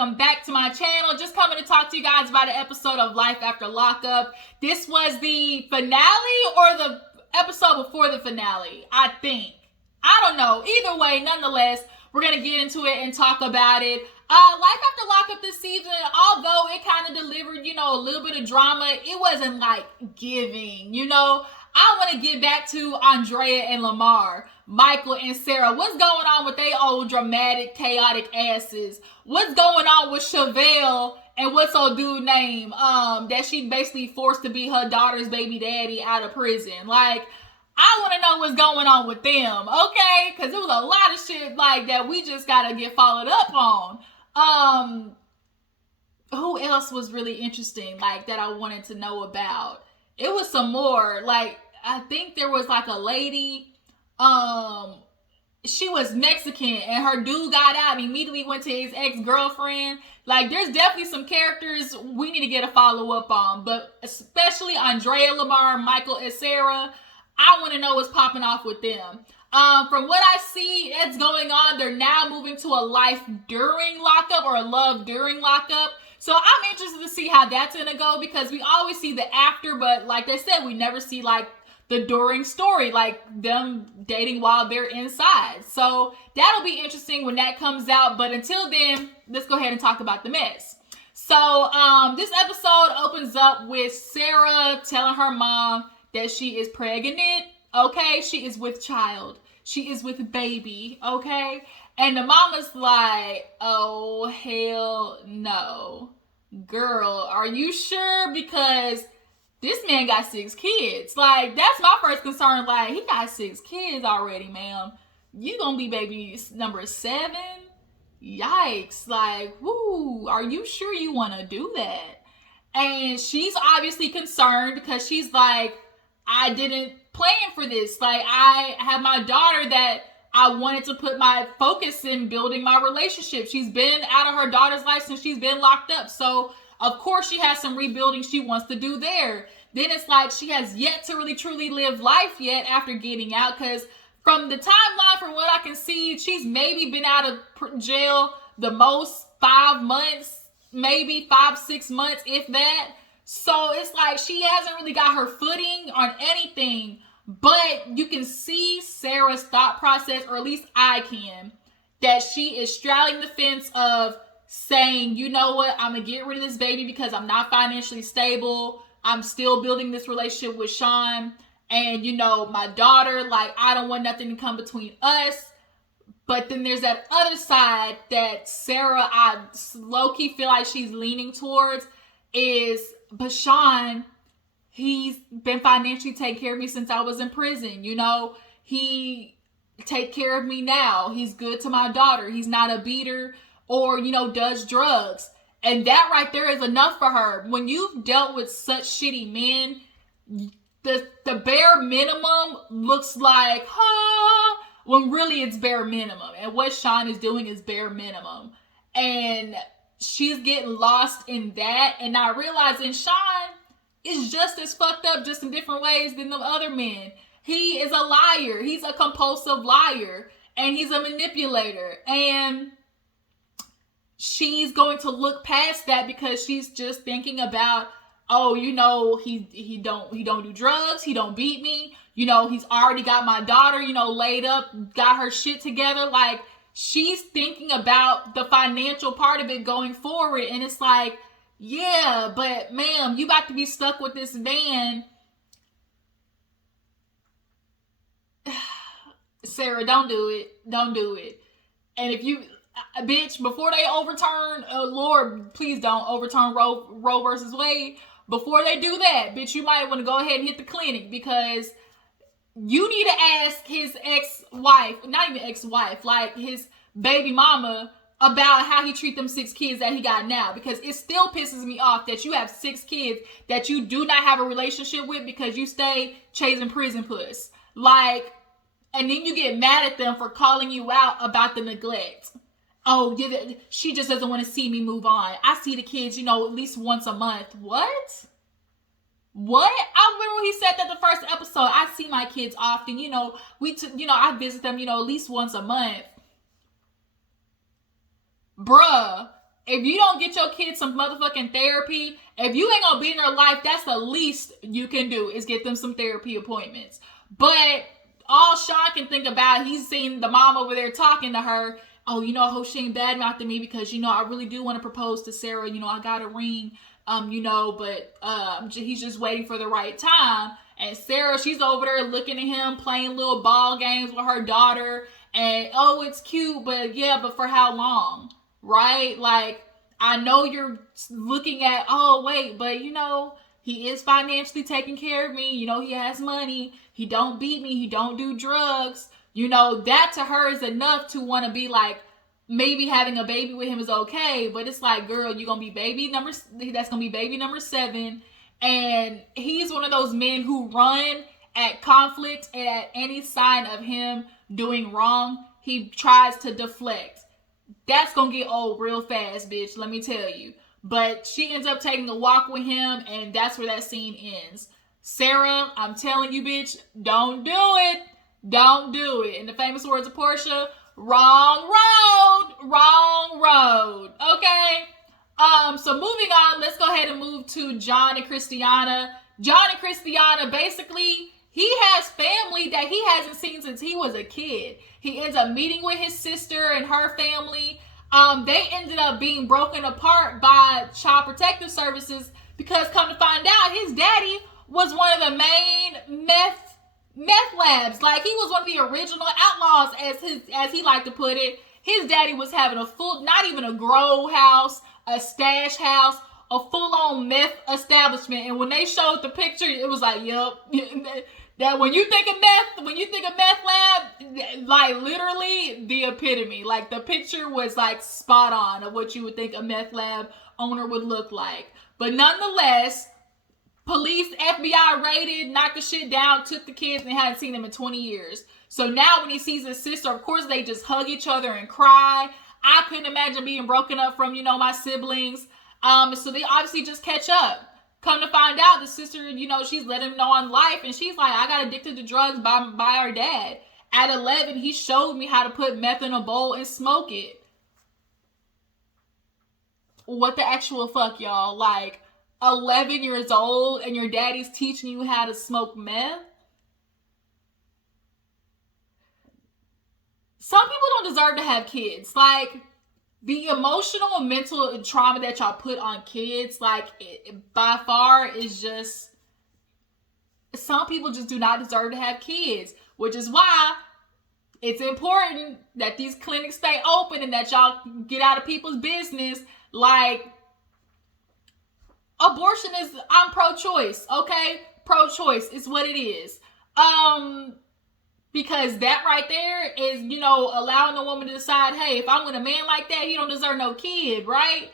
welcome back to my channel. Just coming to talk to you guys about an episode of Life After Lockup. This was the finale or the episode before the finale, I think. I don't know. Either way, nonetheless, we're going to get into it and talk about it. Life After Lockup this season, although it kind of delivered, a little bit of drama, it wasn't like giving, I want to get back to Andrea and Lamar, Michael and Sara. What's going on with they old dramatic, chaotic asses? What's going on with Chevelle and what's old dude name? That she basically forced to be her daughter's baby daddy out of prison. Like, I want to know what's going on with them, okay? Because it was a lot of shit like that we just got to get followed up on. Who else was really interesting, like, that I wanted to know about? It was some more, like, I think there was like a lady, she was Mexican and her dude got out and immediately went to his ex-girlfriend. Like, there's definitely some characters we need to get a follow-up on, but especially Andrea, Lamar, Michael, and Sara, I want to know what's popping off with them. From what I see that's going on, they're now moving to a life during lockup or a love during lockup. So I'm interested to see how that's going to go because we always see the after, but like they said, we never see like the during story, like them dating while they're inside. So that'll be interesting when that comes out. But until then, let's go ahead and talk about the mess. So this episode opens up with Sara telling her mom that she is pregnant. Okay, she is with child. She is with baby. Okay. And the mama's like, oh, hell no. Girl, are you sure? Because this man got 6 kids. Like, that's my first concern. Like, he got 6 kids already, ma'am. You gonna be baby number 7? Yikes. Like, whoo, are you sure you want to do that? And she's obviously concerned because she's like, I didn't plan for this. Like, I have my daughter that I wanted to put my focus in building my relationship. She's been out of her daughter's life since she's been locked up. So, of course, she has some rebuilding she wants to do there. Then it's like she has yet to really truly live life yet after getting out. Because from the timeline, from what I can see, she's maybe been out of jail the most 5 months, maybe 5-6 months, if that. So it's like she hasn't really got her footing on anything. But you can see Sara's thought process, or at least I can, that she is straddling the fence of saying, you know what, I'm going to get rid of this baby because I'm not financially stable. I'm still building this relationship with Shawn. And, my daughter, like, I don't want nothing to come between us. But then there's that other side that Sara, I low-key feel like she's leaning towards is, but Shawn, he's been financially taking care of me since I was in prison. He take care of me now. He's good to my daughter. He's not a beater or, does drugs. And that right there is enough for her. When you've dealt with such shitty men, the bare minimum looks like, when really it's bare minimum. And what Shawn is doing is bare minimum. And she's getting lost in that and not realizing Shawn is just as fucked up, just in different ways than the other men. He is a liar. He's a compulsive liar. And he's a manipulator. And she's going to look past that because she's just thinking about, oh, he don't do drugs. He don't beat me. He's already got my daughter, laid up, got her shit together. Like, she's thinking about the financial part of it going forward. And it's like, yeah, but ma'am, you about to be stuck with this man. Sara, don't do it. Don't do it. And if you, bitch, before they overturn, Lord, please don't overturn Roe versus Wade. Before they do that, bitch, you might want to go ahead and hit the clinic because you need to ask his ex-wife, not even ex-wife, like his baby mama, about how he treat them 6 kids that he got now, because it still pisses me off that you have 6 kids that you do not have a relationship with because you stay chasing prison puss. Like, and then you get mad at them for calling you out about the neglect. Oh, yeah, she just doesn't want to see me move on. I see the kids, at least once a month. What? I remember when he said that the first episode. I see my kids often, I visit them, at least once a month. Bruh, if you don't get your kids some motherfucking therapy, if you ain't gonna be in their life, that's the least you can do is get them some therapy appointments. But all Shawn can think about, he's seen the mom over there talking to her. Oh, I hope she ain't badmouthing me because, I really do want to propose to Sara. I got a ring, but he's just waiting for the right time. And Sara, she's over there looking at him, playing little ball games with her daughter. And, oh, it's cute, but for how long? Right? Like, I know you're looking at, oh, wait, but, he is financially taking care of me. He has money. He don't beat me. He don't do drugs. That to her is enough to want to be like, maybe having a baby with him is okay. But it's like, girl, you're going to be that's going to be baby number 7. And he's one of those men who run at conflict, and at any sign of him doing wrong, he tries to deflect. That's going to get old real fast, bitch, let me tell you. But she ends up taking a walk with him, and that's where that scene ends. Sara, I'm telling you, bitch, don't do it. Don't do it. In the famous words of Portia, wrong road. Okay? So moving on, let's go ahead and move to John and Kristianna. John and Kristianna, basically, he has family that he hasn't seen since he was a kid. He ends up meeting with his sister and her family. They ended up being broken apart by Child Protective Services because, come to find out, his daddy was one of the main meth labs. Like, he was one of the original outlaws, as he liked to put it. His daddy was having a full, not even a grow house, a stash house, a full-on meth establishment. And when they showed the picture, it was like, yep. That when you think of meth lab, like literally the epitome. Like the picture was like spot on of what you would think a meth lab owner would look like. But nonetheless, police, FBI raided, knocked the shit down, took the kids, and hadn't seen them in 20 years. So now when he sees his sister, of course they just hug each other and cry. I couldn't imagine being broken up from, my siblings. So they obviously just catch up. Come to find out, the sister, she's let him know on life, and she's like, I got addicted to drugs by our dad. At 11, he showed me how to put meth in a bowl and smoke it. What the actual fuck, y'all? Like, 11 years old, and your daddy's teaching you how to smoke meth? Some people don't deserve to have kids. Like, the emotional and mental trauma that y'all put on kids, like, by far is just, some people just do not deserve to have kids, which is why it's important that these clinics stay open and that y'all get out of people's business. Like, abortion is, I'm pro-choice, okay? Pro-choice is what it is. Because that right there is, allowing the woman to decide, hey, if I'm with a man like that, he don't deserve no kid, right?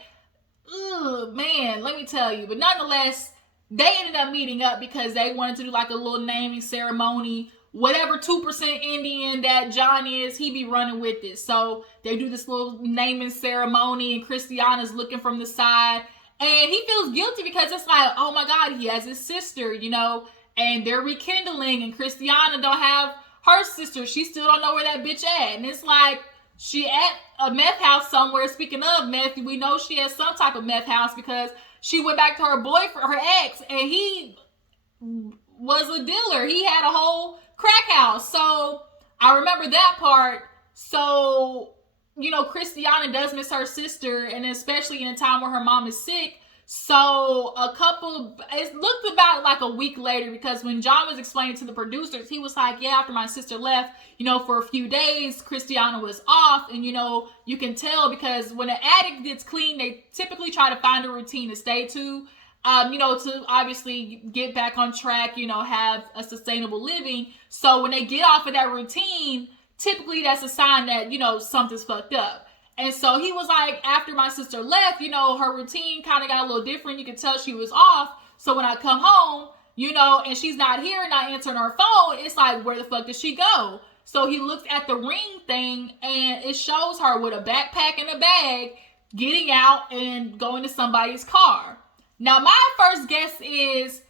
Ugh, man, let me tell you. But nonetheless, they ended up meeting up because they wanted to do like a little naming ceremony. Whatever 2% Indian that John is, he be running with it. So they do this little naming ceremony, and Kristianna's looking from the side. And he feels guilty because it's like, oh my God, he has his sister, and they're rekindling, and Kristianna don't have her sister. She still don't know where that bitch at. And it's like, she at a meth house somewhere. Speaking of meth, we know she has some type of meth house because she went back to her boyfriend, her ex, and he was a dealer. He had a whole crack house. So I remember that part. So, Kristianna does miss her sister, and especially in a time where her mom is sick. So it looked about like a week later, because when John was explaining to the producers, he was like, yeah, after my sister left, for a few days, Kristianna was off. And, you can tell because when an addict gets clean, they typically try to find a routine to stay to, to obviously get back on track, have a sustainable living. So when they get off of that routine, typically that's a sign that, something's fucked up. And so he was like, after my sister left, her routine kind of got a little different. You could tell she was off. So when I come home, and she's not here and not answering her phone, it's like, where the fuck did she go? So he looks at the ring thing, and it shows her with a backpack and a bag getting out and going to somebody's car. Now, my first guess is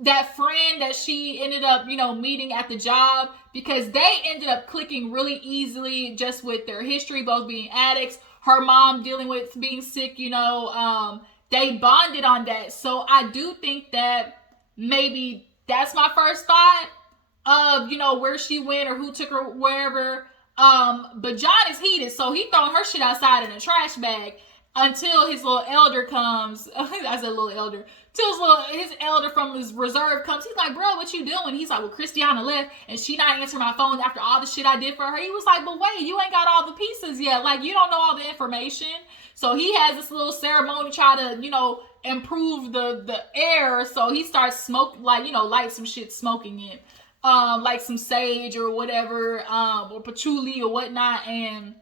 that friend that she ended up, meeting at the job, because they ended up clicking really easily just with their history, both being addicts. her mom dealing with being sick, you know, they bonded on that. So I do think that maybe that's my first thought of, you know, where she went or who took her wherever. But John is heated, so he throwing her shit outside in a trash bag until his little elder comes. I said little elder. Till his elder from his reserve comes. He's like, bro, what you doing? He's like, well, Kristianna left and she not answering my phone after all the shit I did for her. He was like, but wait, you ain't got all the pieces yet. Like, you don't know all the information. So he has this little ceremony, try to, you know, improve the air. So he starts smoke, like, you know, light some shit, smoking it. Like some sage or whatever, or patchouli or whatnot. And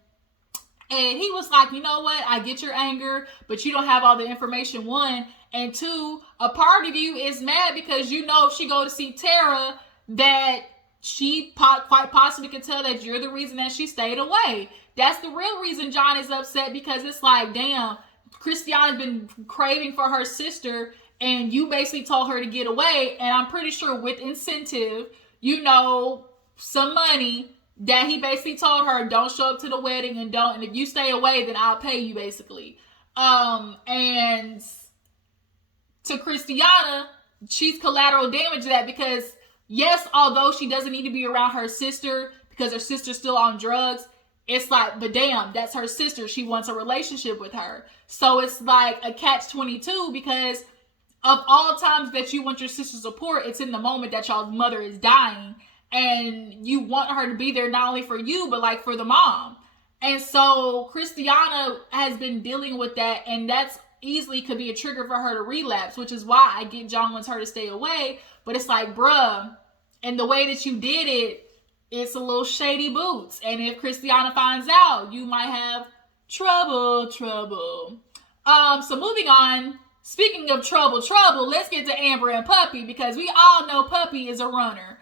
he was like, you know what? I get your anger, but you don't have all the information, one. And two, a part of you is mad because you know if she go to see Tara, that she quite possibly could tell that you're the reason that she stayed away. That's the real reason John is upset, because it's like, damn, Kristianna's been craving for her sister, and you basically told her to get away. And I'm pretty sure with incentive, you know, some money, that he basically told her, don't show up to the wedding and if you stay away, then I'll pay you, basically. And to Kristianna, she's collateral damage to that, because yes, although she doesn't need to be around her sister because her sister's still on drugs, it's like, but damn, that's her sister. She wants a relationship with her. So it's like a catch-22, because of all times that you want your sister's support, it's in the moment that y'all's mother is dying. And you want her to be there not only for you, but like for the mom. And so Kristianna has been dealing with that, and that's easily could be a trigger for her to relapse, which is why I get John wants her to stay away. But it's like, bruh, and the way that you did it, it's a little shady boots. And if Kristianna finds out, you might have trouble. So moving on, speaking of trouble, let's get to Amber and Puppy, because we all know Puppy is a runner.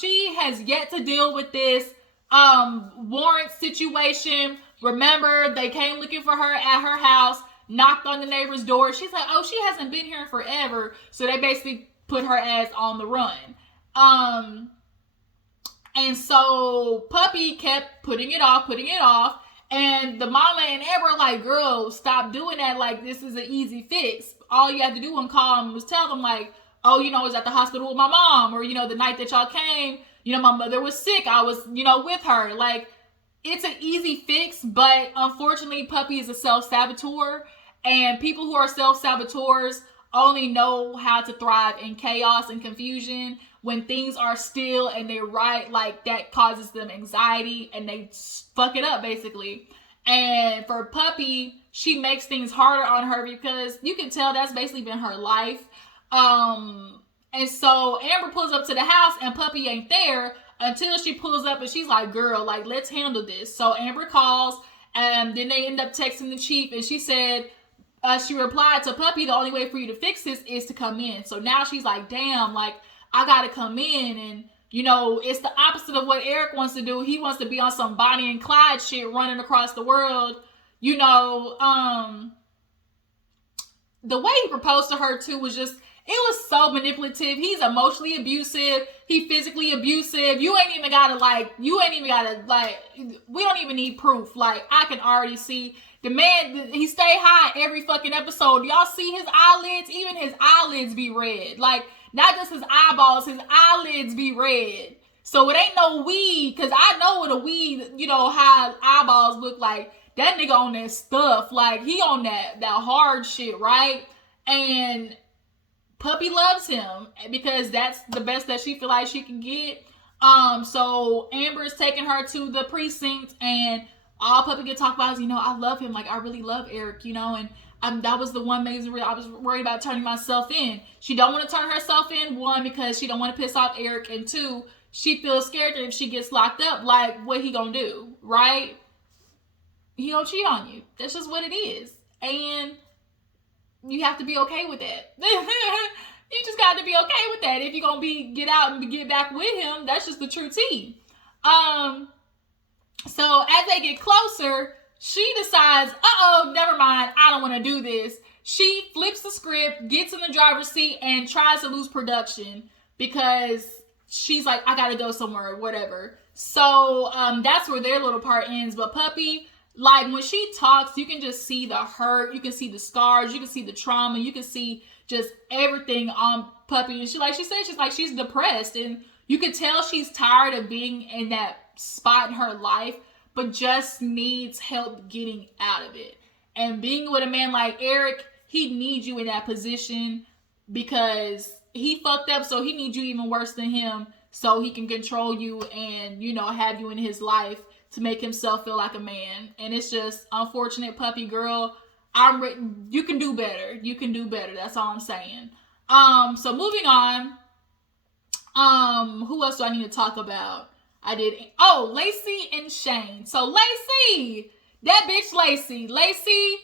She has yet to deal with this warrant situation. Remember, they came looking for her at her house, knocked on the neighbor's door. She's like, oh, she hasn't been here in forever. So they basically put her ass on the run. And so Puppy kept putting it off. And the mama and Amber are like, girl, stop doing that. Like, this is an easy fix. All you had to do when call them was tell them, like, oh, you know, I was at the hospital with my mom, or, you know, the night that y'all came, you know, my mother was sick. I was, you know, with her. Like, it's an easy fix, but unfortunately, Puppy is a self-saboteur, and people who are self-saboteurs only know how to thrive in chaos and confusion. When things are still and they're right, like, that causes them anxiety, and they fuck it up, basically. And for Puppy, she makes things harder on her, because you can tell that's basically been her life. And so Amber pulls up to the house and Puppy ain't there until she pulls up, and she's like, girl, like, let's handle this. So Amber calls, and then they end up texting the chief, and she said, she replied to Puppy, the only way for you to fix this is to come in. So now she's like, damn, like, I gotta come in. And, you know, it's the opposite of what Eric wants to do. He wants to be on some Bonnie and Clyde shit, running across the world. You know, the way he proposed to her too was just, it was so manipulative. He's emotionally abusive. He physically abusive. You ain't even gotta, we don't even need proof. Like, I can already see the man, he stay high every fucking episode. Y'all see his eyelids? Even his eyelids be red. Like, not just his eyeballs, his eyelids be red. So it ain't no weed, because I know what a weed, you know, how eyeballs look like. That nigga on that stuff. Like, he on that hard shit, right? And Puppy loves him because that's the best that she feel like she can get. So Amber is taking her to the precinct, and all Puppy can talk about is, you know, I love him. Like, I really love Eric, you know, and that was the one reason I was worried about turning myself in. She don't want to turn herself in, one, because she don't want to piss off Eric, and two, she feels scared that if she gets locked up, like, what he gonna do, right? He gonna cheat on you. That's just what it is. And you have to be okay with that. You just got to be okay with that. If you're gonna get out and get back with him, that's just the true tea. So as they get closer, she decides, never mind, I don't want to do this. She flips the script, gets in the driver's seat, and tries to lose production because she's like, I gotta go somewhere, whatever. So that's where their little part ends. But Puppy Like when she talks, you can just see the hurt, you can see the scars, you can see the trauma, you can see just everything on Puppy. And she said she's depressed, and you can tell she's tired of being in that spot in her life, but just needs help getting out of it. And being with a man like Eric, he needs you in that position because he fucked up, so he needs you even worse than him so he can control you and, have you in his life to make himself feel like a man. And it's just unfortunate, Puppy girl. You can do better. You can do better. That's all I'm saying. So moving on. Who else do I need to talk about? Lacey and Shane. So Lacey, that bitch Lacey,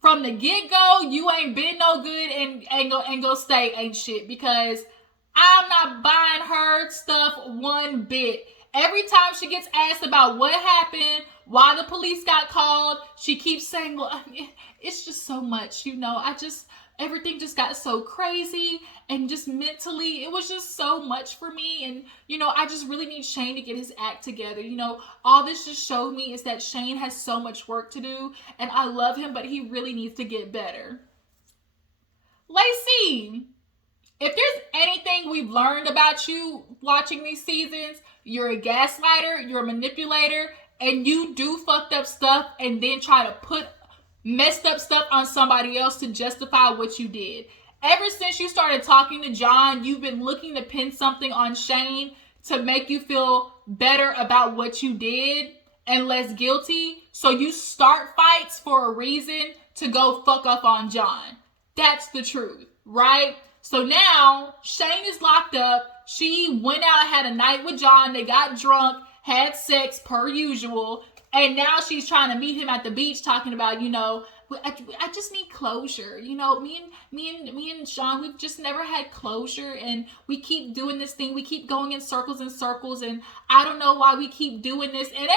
from the get-go, you ain't been no good and ain't go stay ain't shit, because I'm not buying her stuff one bit. Every time she gets asked about what happened, why the police got called, she keeps saying, well, it's just so much, everything just got so crazy, and just mentally, it was just so much for me, and, I just really need Shane to get his act together. All this just showed me is that Shane has so much work to do, and I love him, but he really needs to get better. Lacey, if there's anything we've learned about you watching these seasons, you're a gaslighter, you're a manipulator, and you do fucked up stuff and then try to put messed up stuff on somebody else to justify what you did. Ever since you started talking to John, you've been looking to pin something on Shane to make you feel better about what you did and less guilty. So you start fights for a reason to go fuck up on John. That's the truth, right? So now Shane is locked up. She went out, had a night with John. They got drunk, had sex per usual. And now she's trying to meet him at the beach, talking about, I just need closure. Me and Shawn, we've just never had closure, and we keep doing this thing. We keep going in circles and circles, and I don't know why we keep doing this. And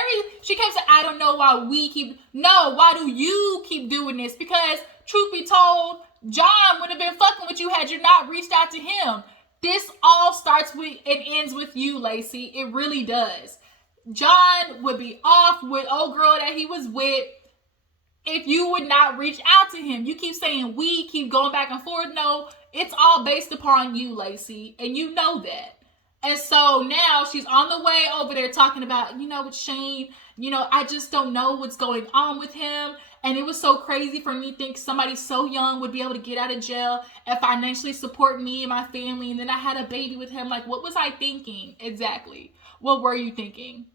she kept saying, I don't know why why do you keep doing this? Because truth be told, John would have been fucking with you had you not reached out to him. This all starts with and ends with you, Lacey. It really does. John would be off with old girl that he was with if you would not reach out to him. You keep saying we keep going back and forth. No, it's all based upon you, Lacey, and you know that. And so now she's on the way over there talking about, with Shane, I just don't know what's going on with him. And it was so crazy for me to think somebody so young would be able to get out of jail and financially support me and my family. And then I had a baby with him. Like, what was I thinking? Exactly. What were you thinking?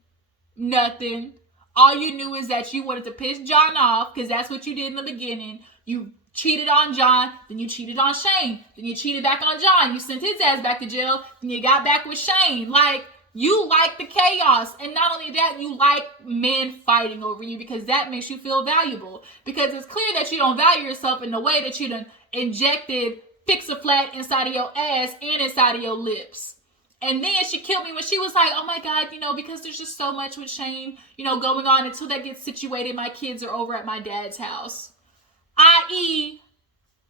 Nothing. All you knew is that you wanted to piss John off, because that's what you did in the beginning. You cheated on John, then you cheated on Shane, then you cheated back on John. You sent his ass back to jail, then you got back with Shane. Like, you like the chaos. And not only that, you like men fighting over you, because that makes you feel valuable. Because it's clear that you don't value yourself in the way that you done injected Fix-A-Flat inside of your ass and inside of your lips. And then she killed me when she was like, oh my God, because there's just so much with Shane, going on. Until that gets situated, my kids are over at my dad's house. I.e.,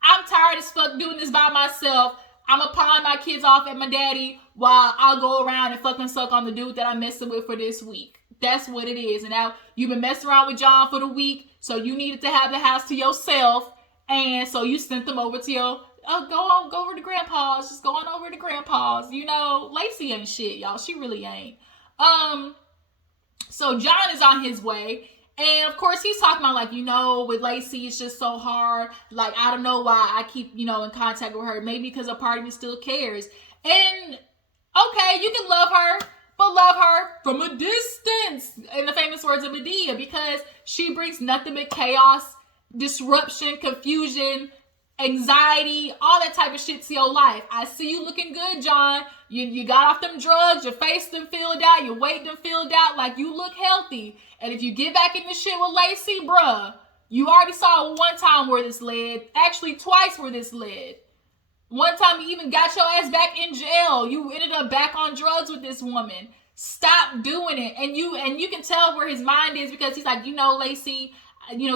I'm tired as fuck doing this by myself. I'm going to pawn my kids off at my daddy while I'll go around and fucking suck on the dude that I'm messing with for this week. That's what it is. And now you've been messing around with John for the week, so you needed to have the house to yourself. And so you sent them over to your... go over to Grandpa's. Just go on over to Grandpa's. Lacey ain't shit, y'all. She really ain't. So John is on his way. And of course, he's talking about, with Lacey, it's just so hard. Like, I don't know why I keep, in contact with her. Maybe because a part of me still cares. And, okay, you can love her, but love her from a distance. In the famous words of Medea, because she brings nothing but chaos, disruption, confusion, anxiety, all that type of shit to your life. I see you looking good, John. You got off them drugs, your face done filled out, your weight done filled out, like you look healthy. And if you get back in this shit with Lacey, bruh, you already saw one time where this led, actually twice where this led. One time you even got your ass back in jail. You ended up back on drugs with this woman. Stop doing it. And you can tell where his mind is, because he's like, Lacey,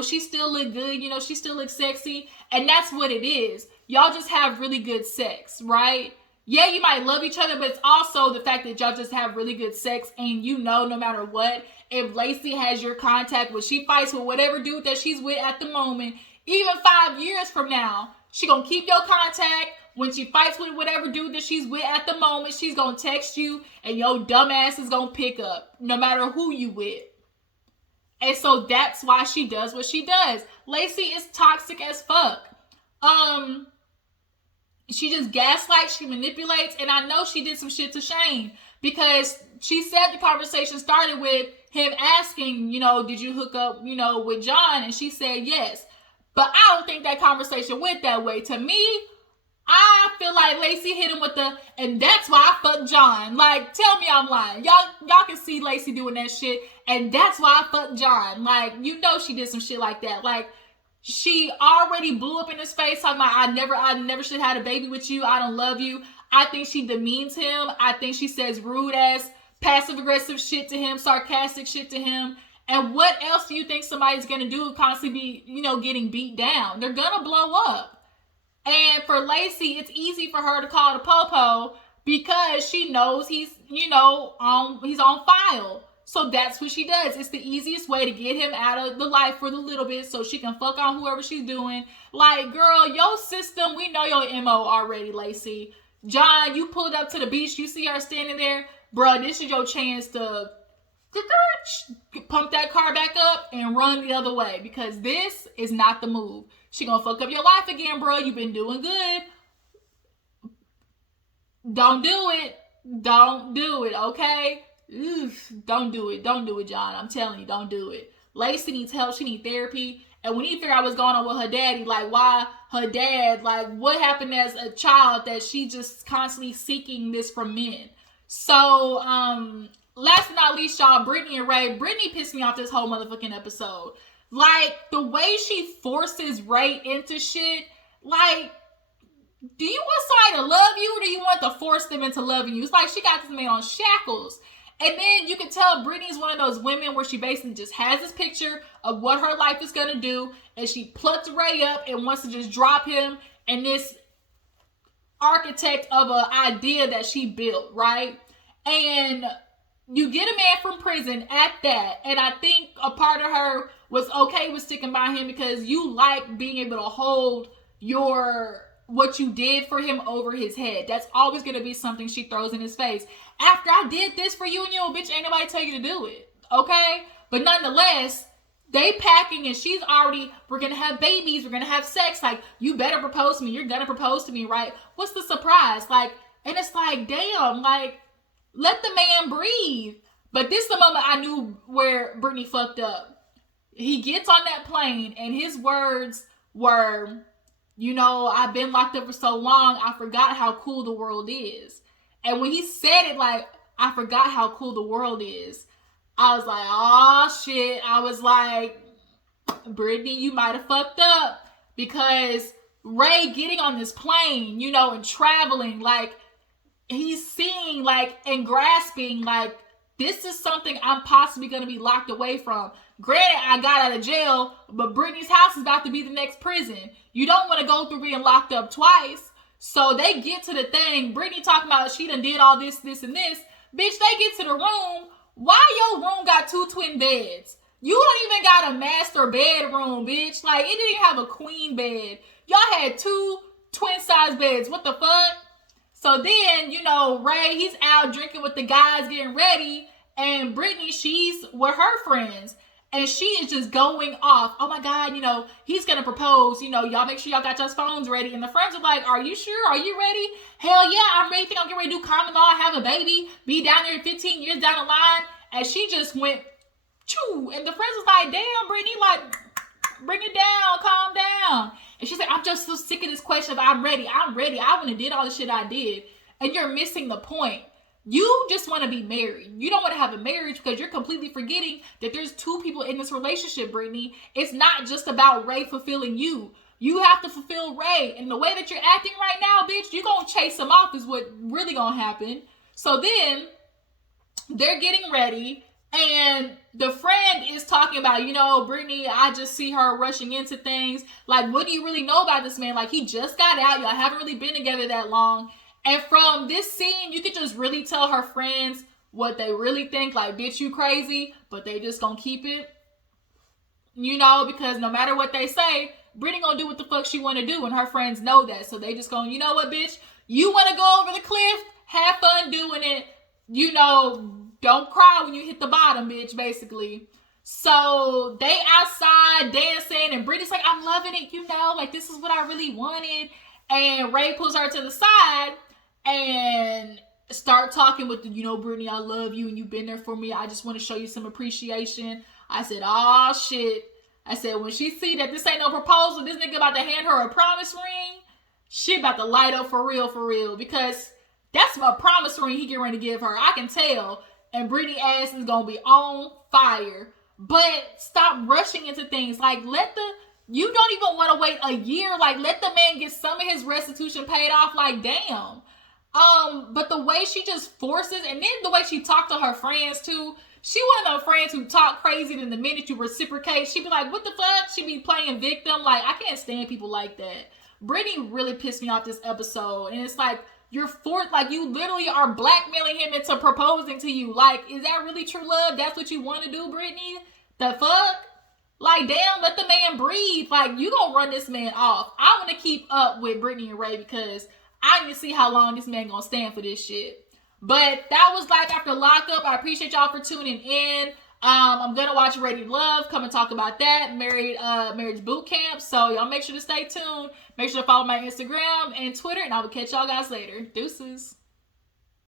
she still look good, she still looks sexy. And that's what it is. Y'all just have really good sex, right? yeah, you might love each other, but it's also the fact that y'all just have really good sex, and you know, no matter what, if Lacey has your contact, when she fights with whatever dude that she's with at the moment, even 5 years from now, she gonna keep your contact. When she fights with whatever dude that she's with at the moment, she's gonna text you, and your dumb ass is gonna pick up, no matter who you with. And so that's why she does what she does. Lacey is toxic as fuck. She just gaslights, she manipulates, and I know she did some shit to Shane, because she said the conversation started with him asking, did you hook up, with John? And she said yes. But I don't think that conversation went that way. To me, I feel like Lacey hit him with and that's why I fucked John. Like, tell me I'm lying. Y'all can see Lacey doing that shit, and that's why I fucked John. Like, she did some shit like that. Like, she already blew up in his face talking about, I never should have had a baby with you. I don't love you. I think she demeans him. I think she says rude ass, passive aggressive shit to him, sarcastic shit to him. And what else do you think somebody's going to do constantly be, getting beat down? They're going to blow up. And for Lacey, it's easy for her to call the popo because she knows he's on file. So that's what she does. It's the easiest way to get him out of the life for the little bit so she can fuck on whoever she's doing. Like, girl, your system, we know your MO already, Lacey. John, you pulled up to the beach. You see her standing there. Bruh, this is your chance to pump that car back up and run the other way, because this is not the move. She gonna fuck up your life again, bro. You've been doing good. Don't do it. Don't do it, okay? Oof, don't do it. Don't do it, John. I'm telling you, don't do it. Lacey needs help. She needs therapy. And we need to figure out what's going on with her daddy. Like, why her dad, like, what happened as a child that she just constantly seeking this from men. So, last but not least, y'all, Brittney and Ray. Brittney pissed me off this whole motherfucking episode. Like, the way she forces Ray into shit, like, do you want somebody to love you, or do you want to force them into loving you? It's like she got this man on shackles. And then you can tell Brittney's one of those women where she basically just has this picture of what her life is going to do, and she plucked Ray up and wants to just drop him in this architect of an idea that she built, right? And you get a man from prison at that, and I think a part of her was okay with sticking by him because you like being able to hold what you did for him over his head. That's always going to be something she throws in his face. After I did this for you and your bitch, ain't nobody tell you to do it, okay? But nonetheless, they packing, and she's already, we're going to have babies, we're going to have sex, like, you better propose to me, you're going to propose to me, right? What's the surprise? Like, and it's like, damn, like, let the man breathe. But this is the moment I knew where Brittney fucked up. He gets on that plane, and his words were, I've been locked up for so long, I forgot how cool the world is. And when he said it, like, I forgot how cool the world is, I was like, oh, shit. I was like, Brittney, you might have fucked up. Because Ray getting on this plane, and traveling, like, he's seeing, like, and grasping, like, this is something I'm possibly going to be locked away from. Granted, I got out of jail, but Brittney's house is about to be the next prison. You don't want to go through being locked up twice. So they get to the thing. Brittney talking about she done did all this, this, and this. Bitch, they get to the room. Why your room got 2 twin beds? You don't even got a master bedroom, bitch. Like, it didn't even have a queen bed. Y'all had 2 twin size beds. What the fuck? So then, Ray, he's out drinking with the guys getting ready. And Brittney, she's with her friends. And she is just going off. Oh my God, he's going to propose. Y'all make sure y'all got your phones ready. And the friends are like, are you sure? Are you ready? Hell yeah, I'm ready. Think I'm getting ready to do common law, have a baby, be down there 15 years down the line. And she just went, choo. And the friends was like, damn, Brittney, like, bring it down, calm down. And she said, I'm just so sick of this question of I'm ready. I wouldn't have did all the shit I did. And you're missing the point. You just want to be married. You don't want to have a marriage because you're completely forgetting that there's 2 people in this relationship, Brittney. It's not just about Ray fulfilling you. You have to fulfill Ray. And the way that you're acting right now, bitch, you're going to chase him off is what really going to happen. So then they're getting ready. And the friend is talking about, Brittney, I just see her rushing into things. Like, what do you really know about this man? Like, he just got out. Y'all haven't really been together that long. And from this scene, you could just really tell her friends what they really think. Like, bitch, you crazy, but they just gonna keep it. You know, because no matter what they say, Brittney gonna do what the fuck she wanna do, and her friends know that. So they just gonna, you know what, bitch? You wanna go over the cliff? Have fun doing it. You know, don't cry when you hit the bottom, bitch, basically. So they outside dancing, and Brittney's like, I'm loving it, you know, like this is what I really wanted. And Ray pulls her to the side and start talking with the, you know, Brittney, I love you and you've been there for me. I just want to show you some appreciation. I said, oh shit. I said, when she see that this ain't no proposal, this nigga about to hand her a promise ring, she about to light up for real, because that's a promise ring he getting ready to give her. I can tell. And Brittney ass is gonna be on fire. But stop rushing into things. Like, you don't even want to wait a year. Like, let the man get some of his restitution paid off. Like, damn. But the way she just forces, and then the way she talked to her friends too. She one of those friends who talk crazy, and the minute you reciprocate, she be like, what the fuck? She be playing victim. Like, I can't stand people like that. Brittney really pissed me off this episode. And it's like, you literally are blackmailing him into proposing to you. Like, is that really true love? That's what you want to do, Brittney? The fuck? Like, damn, let the man breathe. Like, you gonna run this man off. I want to keep up with Brittney and Ray because I need to see how long this man gonna stand for this shit. But that was Life After Lockup. I appreciate y'all for tuning in. I'm gonna watch Ready to Love. Come and talk about that. Marriage Boot Camp. So y'all make sure to stay tuned. Make sure to follow my Instagram and Twitter, and I will catch y'all guys later. Deuces.